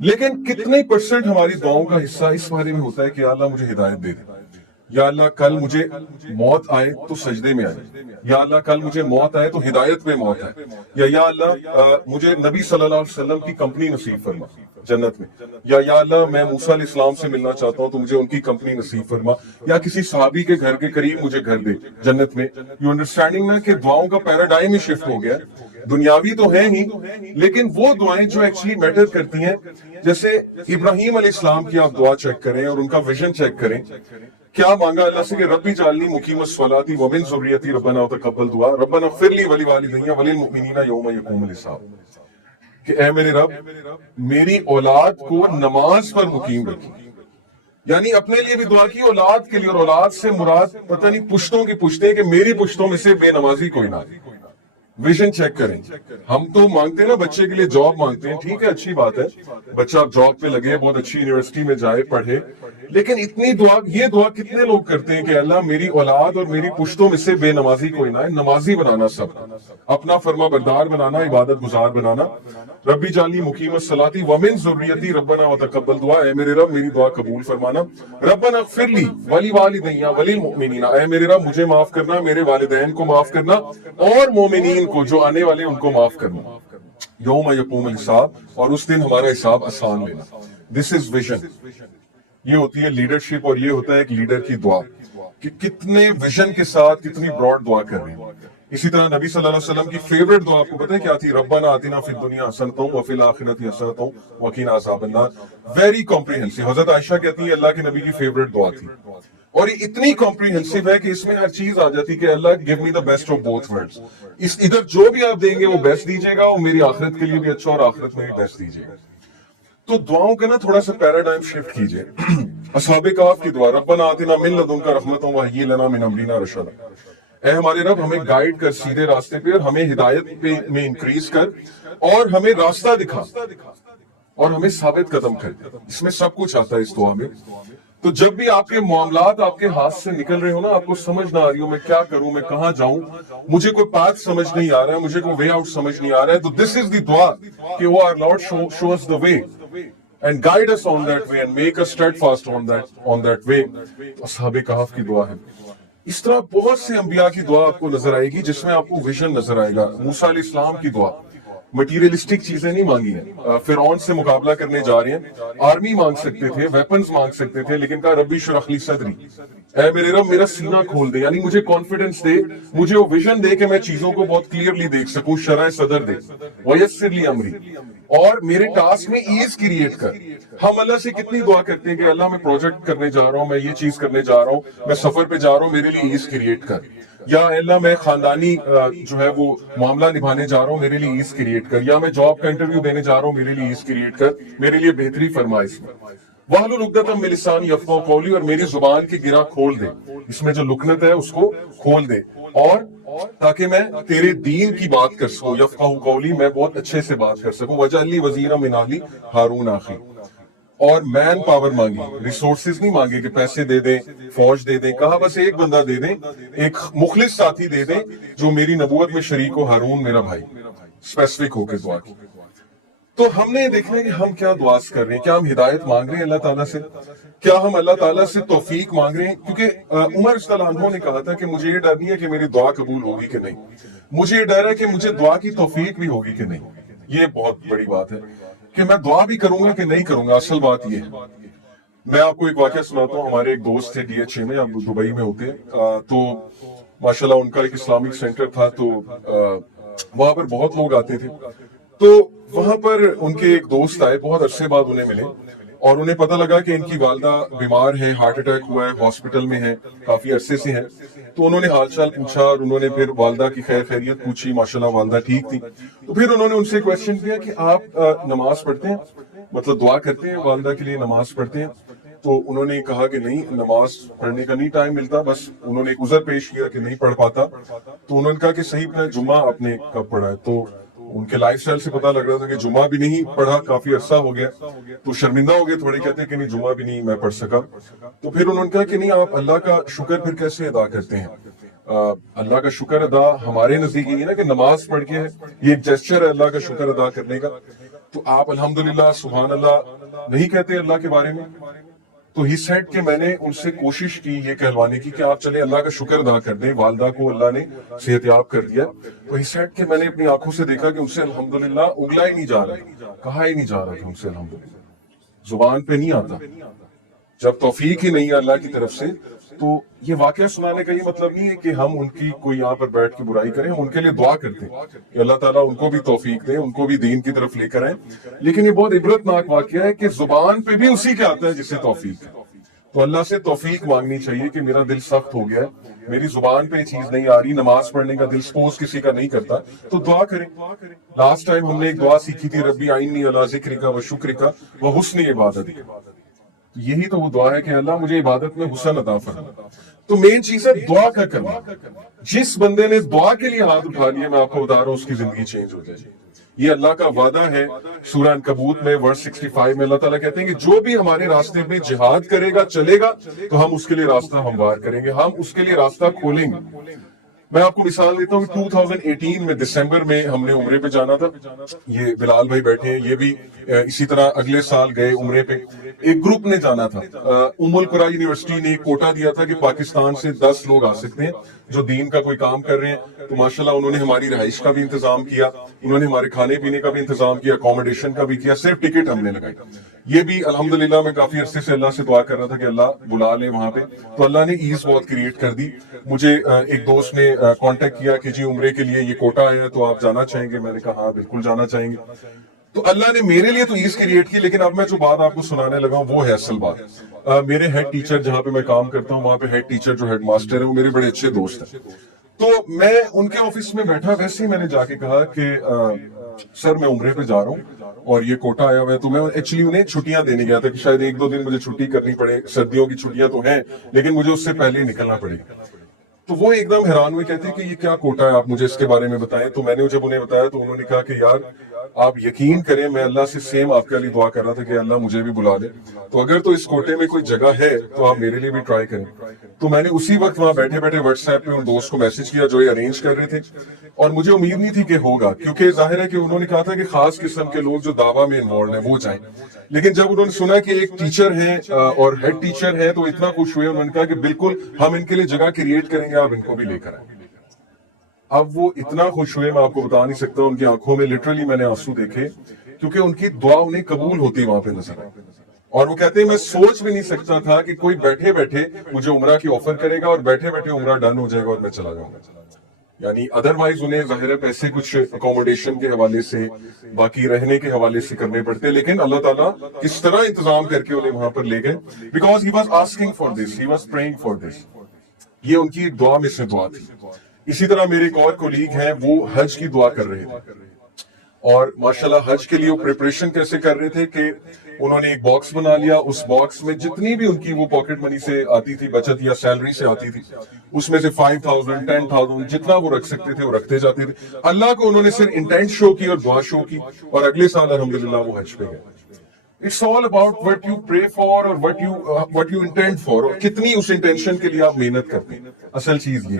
لیکن کتنے پرسنٹ ہماری دعاؤں کا حصہ اس بارے میں ہوتا ہے کہ یا اللہ مجھے ہدایت دے دے، یا اللہ کل مجھے موت آئے تو سجدے میں آئے، یا اللہ کل مجھے موت آئے تو ہدایت میں موت آئے، یا اللہ مجھے نبی صلی اللہ علیہ وسلم کی کمپنی نصیب فرما جنت میں، یا اللہ میں موسیٰ علیہ السلام سے ملنا چاہتا ہوں تو مجھے ان کی کمپنی نصیب فرما، یا کسی صحابی کے گھر کے قریب مجھے گھر دے جنت میں۔ یو انڈرسٹینڈنگ نا کہ دعاؤں کا پیراڈائم ہی شفٹ ہو گیا، دنیاوی تو ہیں ہی لیکن وہ دعائیں جو ایکچولی میٹر کرتی ہیں، جیسے ابراہیم علیہ السلام کی آپ دعا چیک کریں اور ان کا ویژن چیک کریں، کیا مانگا اللہ سے کہ ربی جعلنی مقیم الصلاۃ ومن ذریتی ربنا وتقبل دعا ربنا اغفر لی ولوالدی وللمؤمنین یوم یقوم الحساب، کہ اے میرے رب میری اولاد کو نماز پر مقیم رکھی، یعنی اپنے لیے بھی دعا کی، اولاد کے لیے، اور اولاد سے مراد پتہ نہیں پشتوں کی پشتے کہ میری پشتوں میں سے بے نمازی کوئی نہ۔ ویژن چیک کریں، ہم تو مانگتے ہیں نا بچے کے لیے جاب مانگتے ہیں، ٹھیک ہے اچھی بات ہے، بچہ آپ جاب پہ لگے، بہت اچھی یونیورسٹی میں جائے پڑھے، لیکن اتنی دعا، یہ دعا کتنے لوگ کرتے ہیں کہ اللہ میری اولاد اور میری پشتوں میں سے بے نمازی کوئی نہ ہے، نمازی بنانا، سب اپنا فرما بردار بنانا، عبادت گزار بنانا۔ ربی جعلنی مقیم الصلاۃ ومن ذریتی ربنا وتقبل دعا، اے میرے رب میری دعا قبول فرمانا۔ ربنا اغفر لی ولوالدی وللمؤمنین، اے میرے رب مجھے معاف کرنا، میرے والدین کو معاف کرنا، اور مومنین کو جو آنے والے ان کو معاف کرنا، یوم یقوم الحساب، اور اس دن ہمارا حساب آسان لینا۔ دس از ویژن، یہ ہوتی ہے لیڈرشپ، اور یہ ہوتا ہے ایک لیڈر کی دعا کہ کتنے ویژن کے ساتھ کتنی براڈ دعا کر رہے ہیں۔ اسی طرح نبی صلی اللہ علیہ وسلم کی فیوریٹ دعا آپ کو پتہ ہے کیا تھی؟ ربنا آتنا فی الدنیا حسنۃ وفی الآخرۃ حسنۃ وقنا عذاب النار، ویری کمپریہنسو۔ حضرت عائشہ کہتی ہیں اللہ کے نبی کی فیوریٹ دعا تھی، اور یہ اتنی کمپریہنسو ہے کہ اس میں ہر چیز آ جاتی کہ Allah give me the best of both worlds, اس ادھر جو بھی آپ دیں گے وہ بیسٹ دیجیے گا، اور میری آخرت کے لیے بھی اچھا اور آخرت میں بھی بیسٹ دیجیے گا۔ تو دعاؤں کا نا تھوڑا سا پیراڈائم شفٹ کیجئے۔ اصحاب کہف کی دعا، ربنا آتنا من لدنک رحمۃ وہیئ لنا من امرنا رشدا، اے ہمارے رب ہمیں گائیڈ کر سیدھے راستے پہ، اور ہمیں ہدایت میں انکریز کر، اور ہمیں راستہ دکھا، اور ہمیں ثابت قدم کر۔ اس میں سب کچھ آتا ہے اس دعا میں۔ تو جب بھی آپ کے معاملات آپ کے ہاتھ سے نکل رہے ہو نا، آپ کو سمجھ نہ آ رہی ہو میں کیا کروں، میں کہاں جاؤں، مجھے کوئی پاتھ سمجھ نہیں آ رہا ہے، مجھے کوئی وے آؤٹ سمجھ نہیں آ رہا ہے، تو دس از دی دعا کہ O our Lord show us the way and guide us on that way and make us steadfast on that way۔ اصحاب کہف کی دعا ہے۔ اس طرح بہت سے انبیاء کی دعا آپ کو نظر آئے گی جس میں آپ کو ویژن نظر آئے گا۔ موسیٰ علیہ السلام کی دعا، مٹیریلسٹک چیزیں نہیں مانگی ہیں، فرعون سے مقابلہ کرنے جا رہے ہیں، آرمی مانگ سکتے تھے، ویپنز مانگ سکتے تھے، لیکن کہا ربی اشرح لی صدری، اے میرے رب میرا سینہ کھول دے، یعنی مجھے کانفیڈنس دے، مجھے وہ ویژن دے کہ میں چیزوں کو بہت کلیئرلی دیکھ سکوں، شرح صدر دے، ویسر لی امری، اور میرے ٹاسک میں ایز کریٹ کر۔ ہم اللہ سے کتنی دعا کرتے ہیں کہ اللہ میں پروجیکٹ کرنے جا رہا ہوں، میں یہ چیز کرنے جا رہا ہوں، میں سفر پہ جا رہا ہوں، میرے لیے ایز کریٹ کر، یا اللہ میں خاندانی جو ہے وہ معاملہ نبھانے جا رہا ہوں، میرے لیے ایز کریٹ کر، یا میں جاب کا انٹرویو دینے جا رہا ہوں، میرے لیے ایز کریٹ کر، میرے لیے بہتری فرما اس میں۔ وَاحْلُلْ عُقْدَةً مِّن لِّسَانِي يَفْقَهُوا قَوْلِي، اور میری زبان کی گرہ کھول دے، اس میں جو لکنت ہے اس کو کھول دے، اور تاکہ میں تیرے دین کی بات کر سکوں، یفقہوا قولی، میں بہت اچھے سے بات کر سکوں، وَاجْعَل لِّی وَزِیرًا مِّنْ أَہْلِی ہارون اخی، اور مین پاور مانگی، ریسورسز نہیں مانگے کہ پیسے دے دیں، فوج دے دیں، کہا بس ایک بندہ دے دیں، ایک مخلص ساتھی دے دیں جو میری نبوت میں شریک ہو، ہارون میرا بھائی، اسپیسیفک ہو کے دعا کی۔ تو ہم نے دیکھنا ہے کہ ہم کیا دعا کر رہے ہیں، کیا ہم ہدایت مانگ رہے ہیں اللہ تعالیٰ سے، کیا ہم اللہ تعالیٰ سے توفیق مانگ رہے ہیں، کیونکہ عمر رضی اللہ عنہ نے کہا تھا کہ مجھے یہ ڈر نہیں ہے کہ میری دعا قبول ہوگی کہ نہیں، مجھے یہ ڈر ہے کہ مجھے دعا کی توفیق بھی ہوگی کہ نہیں۔ یہ بہت بڑی بات ہے کہ میں دعا بھی کروں گا کہ نہیں کروں گا، اصل بات یہ ہے۔ میں آپ کو ایک واقعہ سناتا ہوں، ہمارے ایک دوست تھے ڈی ایچ اے میں، اب دبئی میں ہوتے ہیں، تو ماشاءاللہ ان کا ایک اسلامک سینٹر تھا، تو وہاں پر بہت لوگ آتے تھے، تو وہاں پر ان کے ایک دوست آئے، بہت عرصے بعد انہیں ملے، اور انہیں پتہ لگا کہ ان کی والدہ بیمار ہے، ہارٹ اٹیک ہوا ہے، ہاسپٹل میں ہے، کافی عرصے سے ہیں، تو انہوں نے حال چال پوچھا، اور انہوں نے پھر والدہ کی خیر خیریت پوچھی، ماشاءاللہ والدہ ٹھیک تھی، تو پھر انہوں نے ان سے کویسچن کیا کہ آپ نماز پڑھتے ہیں، مطلب دعا کرتے ہیں والدہ کے لیے، نماز پڑھتے ہیں؟ تو انہوں نے کہا کہ نہیں، نماز پڑھنے کا نہیں ٹائم ملتا، بس انہوں نے ایک عذر پیش کیا کہ نہیں پڑھ پاتا، تو انہوں نے کہا کہ صحیح اپنا جمعہ آپ نے کب پڑھا ہے؟ تو ان کے لائف سٹائل سے پتہ لگ رہا تھا کہ جمعہ بھی نہیں پڑھا، کافی عرصہ ہو گیا، تو شرمندہ ہو گئے تھوڑے، کہتے ہیں کہ نہیں جمعہ بھی نہیں میں پڑھ سکا۔ تو پھر انہوں نے کہا کہ نہیں، آپ اللہ کا شکر پھر کیسے ادا کرتے ہیں؟ اللہ کا شکر ادا ہمارے نزدیک یہ ہے نا کہ نماز پڑھ کے ہے، یہ ایک جیسچر ہے اللہ کا شکر ادا کرنے کا۔ تو آپ الحمدللہ سبحان اللہ نہیں کہتے اللہ کے بارے میں؟ تو ہی سیڈ کہ میں نے ان سے کوشش کی یہ کہلوانے کی کہ آپ چلے اللہ کا شکر ادا کر دیں، والدہ کو اللہ نے صحت یاب کر دیا. تو ہی سیڈ کہ میں نے اپنی آنکھوں سے دیکھا کہ ان سے الحمدللہ اگلا ہی نہیں جا رہا، کہا ہی نہیں جا رہا تھا ان سے الحمدللہ، زبان پہ نہیں آتا. جب توفیق ہی نہیں ہے اللہ کی طرف سے، تو یہ واقعہ سنانے کا یہ مطلب نہیں ہے کہ ہم ان کی کوئی یہاں پر بیٹھ کے برائی کریں، ہم ان کے لیے دعا کرتے ہیں کہ اللہ تعالیٰ ان کو بھی توفیق دے، ان کو بھی دین کی طرف لے کر آئیں. لیکن یہ بہت عبرتناک واقعہ ہے کہ زبان پہ بھی اسی کے آتا ہے جس سے توفیق ہے. تو اللہ سے توفیق مانگنی چاہیے کہ میرا دل سخت ہو گیا ہے، میری زبان پہ یہ چیز نہیں آ رہی، نماز پڑھنے کا دل سپوز کسی کا نہیں کرتا، تو دعا کریں. لاسٹ ٹائم ہم نے ایک دعا سیکھی تھی، ربی آئینی علی ذکرک و شکرک و حسن عبادتک. یہی تو وہ دعا ہے کہ اللہ مجھے عبادت میں حسن عطا فرما. تو مین چیز ہے دعا کا کرنا. جس بندے نے دعا کے لیے ہاتھ اٹھا لیا، میں آپ کو بتا رہا ہوں اس کی زندگی چینج ہو جائے. یہ اللہ کا وعدہ ہے. سورہ عنکبوت میں ورس 65 میں اللہ تعالیٰ کہتے ہیں کہ جو بھی ہمارے راستے میں جہاد کرے گا، چلے گا، تو ہم اس کے لیے راستہ ہموار کریں گے، ہم اس کے لیے راستہ کھولیں گے. میں آپ کو مثال دیتا ہوں کہ 2018 میں دسمبر میں ہم نے عمرے پہ جانا تھا. یہ بلال بھائی بیٹھے ہیں، یہ بھی اسی طرح اگلے سال گئے عمرے پہ. ایک گروپ نے جانا تھا. ام القرا یونیورسٹی نے ایک کوٹا دیا تھا کہ پاکستان سے 10 لوگ آ سکتے ہیں جو دین کا کوئی کام کر رہے ہیں. تو ماشاءاللہ انہوں نے ہماری رہائش کا بھی انتظام کیا، انہوں نے ہمارے کھانے پینے کا بھی انتظام کیا، اکوموڈیشن کا بھی کیا، صرف ٹکٹ ہم نے لگائی. یہ بھی الحمدللہ میں کافی عرصے سے اللہ سے دعا کر رہا تھا کہ اللہ بلا لے وہاں پہ. تو اللہ نے ایز بہت کریٹ کر دی. مجھے ایک دوست نے کانٹیکٹ کیا کہ جی عمرے کے لیے یہ کوٹا آیا ہے تو آپ جانا چاہیں گے؟ میں نے کہا ہاں بالکل جانا چاہیں گے. تو اللہ نے میرے لیے تو ایز کریٹ کی، لیکن اب میں جو بات آپ کو سنانے لگا ہوں وہ ہے اصل بات. میرے ہیڈ ٹیچر جہاں پہ میں کام کرتا ہوں، وہاں پہ ہیڈ ٹیچر جو ہیڈ ماسٹر ہے وہ میرے بڑے اچھے دوست ہیں. تو میں ان کے آفس میں بیٹھا، ویسے ہی میں نے جا کے کہا کہ سر میں عمرے پہ جا رہا ہوں اور یہ کوٹا آیا ہوا ہے. تو میں ایکچولی انہیں چھٹیاں دینے گیا تھا کہ شاید 1-2 دن مجھے چھٹی کرنی پڑے، سردیوں کی چھٹیاں تو ہیں لیکن مجھے اس سے پہلے نکلنا پڑے گا. تو وہ ایک دم حیران ہوئے، کہتے ہیں کہ یہ کیا کوٹا ہے، آپ مجھے اس کے بارے میں بتائیں. تو میں نے جب انہیں بتایا تو انہوں نے کہا کہ یار آپ یقین کریں میں اللہ سے سیم آپ کے لیے دعا کر رہا تھا کہ اللہ مجھے بھی بلا لے، تو اگر تو اس کوٹے میں کوئی جگہ ہے تو آپ میرے لیے بھی ٹرائی کریں. تو میں نے اسی وقت وہاں بیٹھے بیٹھے واٹس ایپ پہ ان دوست کو میسج کیا جو یہ ارینج کر رہے تھے، اور مجھے امید نہیں تھی کہ ہوگا، کیونکہ ظاہر ہے کہ انہوں نے کہا تھا کہ خاص قسم کے لوگ جو دعویٰ میں انوالوڈ ہیں وہ جائیں. لیکن جب انہوں نے سنا کہ ایک ٹیچر ہیں اور ہیڈ ٹیچر ہے تو اتنا خوش ہوئے. انہوں نے کہا کہ بالکل ہم ان کے لیے جگہ کریٹ کریں گے، آپ ان کو بھی لے کر آئیں. اب وہ اتنا خوش ہوئے میں آپ کو بتا نہیں سکتا. ان کی آنکھوں میں لٹرلی میں نے آنسو دیکھے، کیونکہ ان کی دعا انہیں قبول ہوتی وہاں پہ نظر آئی. اور وہ کہتے ہیں میں سوچ بھی نہیں سکتا تھا کہ کوئی بیٹھے بیٹھے مجھے عمرہ کی آفر کرے گا اور بیٹھے بیٹھے عمرہ ڈن ہو جائے گا اور میں چلا جاؤں گا. یعنی ادروائز انہیں ظاہر ہے پیسے کچھ اکوموڈیشن کے حوالے سے، باقی رہنے کے حوالے سے کرنے پڑتے، لیکن اللہ تعالیٰ کس طرح انتظام کر کے انہیں وہاں پر لے گئے. Because he was asking for this, he was praying for this. یہ ان کی دعا میں سے دعا تھی. اسی طرح میرے ایک اور کولیگ ہیں، وہ حج کی دعا کر رہے تھے، اور ماشاءاللہ حج کے لیے وہ پریپریشن کیسے کر رہے تھے کہ انہوں نے ایک باکس بنا لیا. اس باکس میں جتنی بھی ان کی وہ پاکٹ منی سے آتی تھی بچت یا سیلری سے آتی تھی، اس میں سے 5000 10,000 جتنا وہ رکھ سکتے تھے وہ رکھتے جاتے تھے. اللہ کو انہوں نے صرف انٹینٹ شو کی اور دعا شو کی، اور اگلے سال الحمدللہ وہ حج پہ گئے. It's all about what you pray for اور what you intend for، اور کتنی اس انٹینشن کے لیے آپ محنت کرتے ہیں. اصل چیز یہ